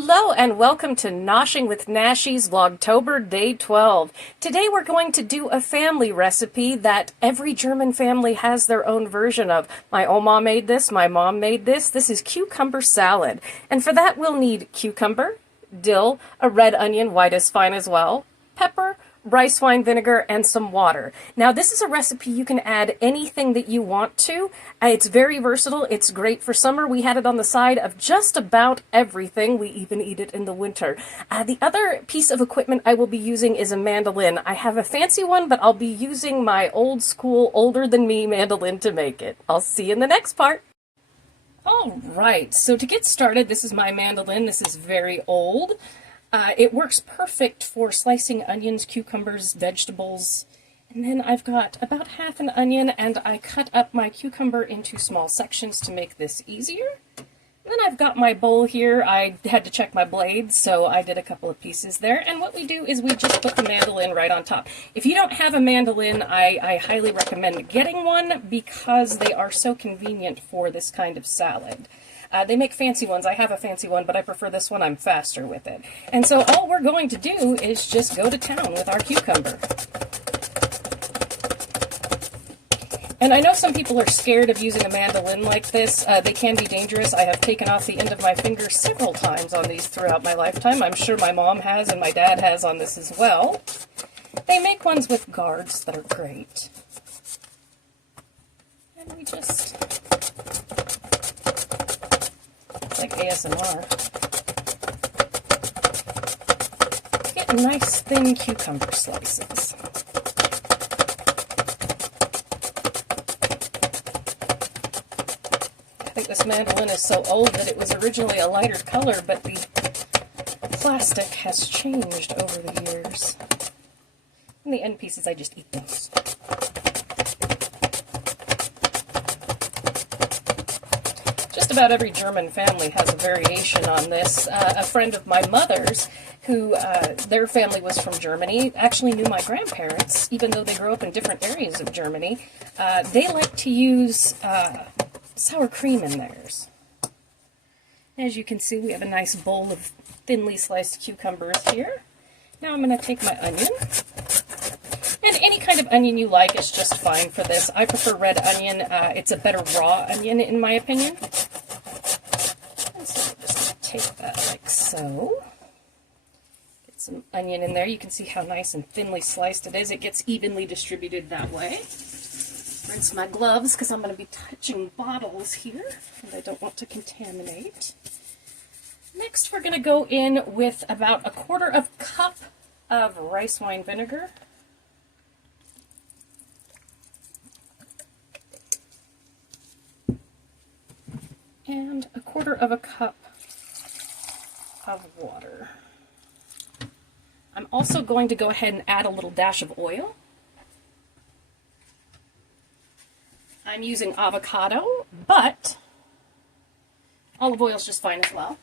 Hello and welcome to Noshing with Nashi's Vlogtober Day 12. Today we're going to do a family recipe that every German family has their own version of. My Oma made this, my mom made this. This is cucumber salad. And for that we'll need cucumber, dill, a red onion, white is fine as well, pepper, rice wine vinegar, and some water. Now this is a recipe you can add anything that you want to. It's very versatile. It's great for summer. We had it on the side of just about everything. We even eat it in the winter. The other piece of equipment I will be using is a mandolin. I have a fancy one, but I'll be using my old school, older than me mandolin to make it. I'll see you in the next part. All right, so to get started, this is my mandolin. This is very old. It works perfect for slicing onions, cucumbers, vegetables. And then I've got about half an onion, and I cut up my cucumber into small sections to make this easier. And then I've got my bowl here. I had to check my blades, so I did a couple of pieces there. And what we do is we just put the mandolin right on top. If you don't have a mandolin, I highly recommend getting one because they are so convenient for this kind of salad. They make fancy ones. I have a fancy one, but I prefer this one. I'm faster with it. And so all we're going to do is just go to town with our cucumber. And I know some people are scared of using a mandolin like this. They can be dangerous. I have taken off the end of my finger several times on these throughout my lifetime. I'm sure my mom has and my dad has on this as well. They make ones with guards that are great. And we just... like ASMR. Get nice thin cucumber slices. I think this mandolin is so old that it was originally a lighter color, but the plastic has changed over the years. And the end pieces, I just eat those. Just about every German family has a variation on this. A friend of my mother's, who their family was from Germany, actually knew my grandparents, even though they grew up in different areas of Germany. They like to use sour cream in theirs. As you can see, we have a nice bowl of thinly sliced cucumbers here. Now I'm going to take my onion. And any kind of onion you like is just fine for this. I prefer red onion. It's a better raw onion, in my opinion. And so I'm just going to take that like so. Get some onion in there. You can see how nice and thinly sliced it is. It gets evenly distributed that way. Rinse my gloves because I'm going to be touching bottles here, and I don't want to contaminate. Next, we're going to go in with about 1/4 cup of rice wine vinegar. And 1/4 cup of water. I'm also going to go ahead and add a little dash of oil. I'm using avocado, but olive oil is just fine as well.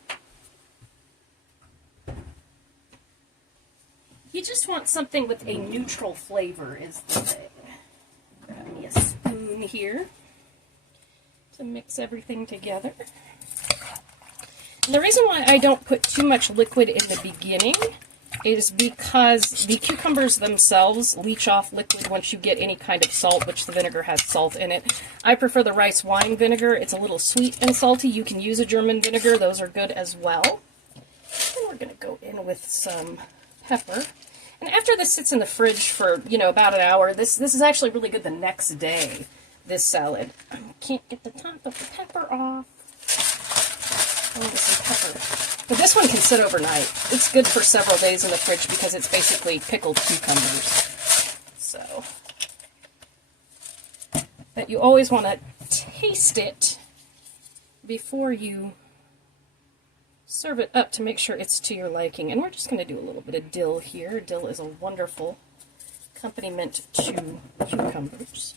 You just want something with a neutral flavor is the thing. Grab me a spoon here to mix everything together. And the reason why I don't put too much liquid in the beginning is because the cucumbers themselves leach off liquid once you get any kind of salt, which the vinegar has salt in it. I prefer the rice wine vinegar. It's a little sweet and salty. You can use a German vinegar. Those are good as well. And we're going to go in with some pepper. And after this sits in the fridge for, about an hour, this is actually really good the next day, this salad. I can't get the top of the pepper off. Oh, there's some pepper. But this one can sit overnight. It's good for several days in the fridge because it's basically pickled cucumbers. So, but you always want to taste it before you serve it up to make sure it's to your liking. And we're just going to do a little bit of dill here. Dill is a wonderful accompaniment to cucumbers.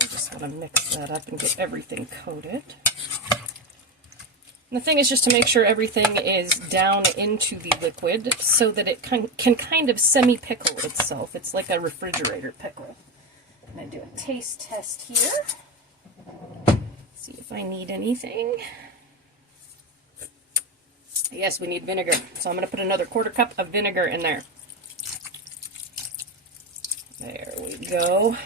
Just want to mix that up and get everything coated. And the thing is just to make sure everything is down into the liquid so that it can kind of semi-pickle itself. It's like a refrigerator pickle. I'm going to do a taste test here. See if I need anything. Yes, we need vinegar. So I'm going to put another 1/4 cup of vinegar in there. There we go.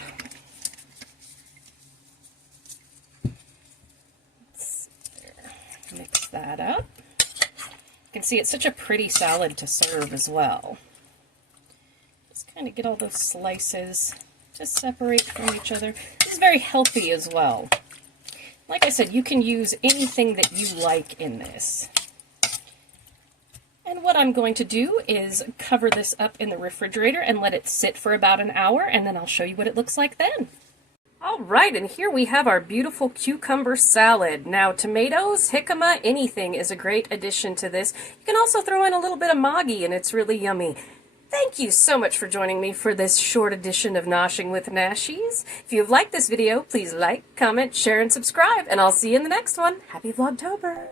Mix that up. You can see it's such a pretty salad to serve as well. Just kind of get all those slices to separate from each other. This is very healthy as well. Like I said, you can use anything that you like in this. And what I'm going to do is cover this up in the refrigerator and let it sit for about an hour, and then I'll show you what it looks like then. All right, and here we have our beautiful cucumber salad. Now, tomatoes, jicama, anything is a great addition to this. You can also throw in a little bit of magi, and it's really yummy. Thank you so much for joining me for this short edition of Noshing with Nashies. If you've liked this video, please like, comment, share, and subscribe, and I'll see you in the next one. Happy Vlogtober!